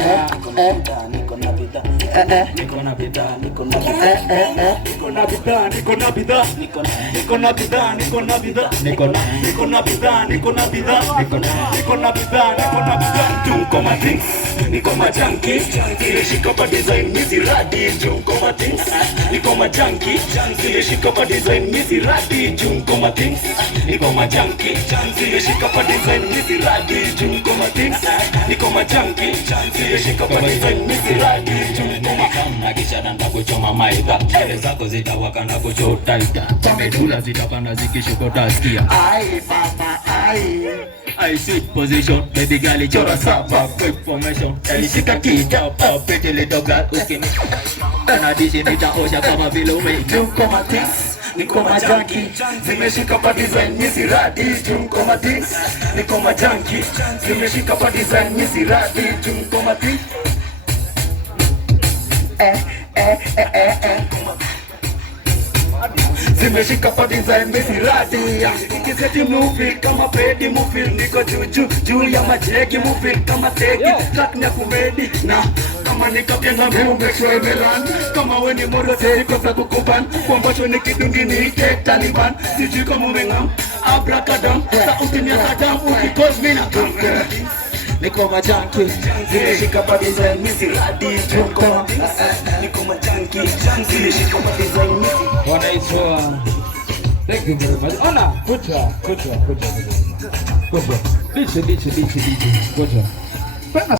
niko na bidhaa, niko na bidhaa, niko na bidhaa, niko na bidhaa, niko na bidhaa, niko na bidhaa, niko na bidhaa, niko na bidhaa, niko na bidhaa, niko na bidhaa, niko na bidhaa. Tunko mating, niko majanki, nimeshika pa design mizi radi. Tunko mating, niko majanki, nimeshika pa design mizi radi. Tunko mating, niko majanki, nimeshika pa design mizi radi. Tunko mating, niko majanki, nimeshika pa design mizi radi. Tunko makamna kisha nanda kuchoma maidha, mbele zako zitawaka na kuchota ita, pamedula zitapanda zikishokota sikia. Ai mama ai, I see position, baby girl chora sapa, quick formation, nishika kitapa, pretty little girl ukini na dishi nitaosha kama vile ume. Tunko matings, niko majanki, zimeshika pa design mizi radi. Tunko matings, niko majanki, zimeshika pa design mizi radi. Tunko matings, zimeshika pa design mizi radi. Ikiseti movie kama pedi movie, niko juu ya majeki movie kama teki. Track na kumedi na kama nikapianga mume shwemelan. Kama we ni moro teri kosa kukuban, kwa mbacho ni kidungi ni ike Taliban. Sijui kama umengam abracadam, sauti ni ya Saddam ukikoz mina tunke. Niko majanki, zimeshika pa design mizi radi. Niko majanki, zimeshika pa design mizi. Wanaitwa, thank you very much. Ona, kucha. Bichi. Kucha.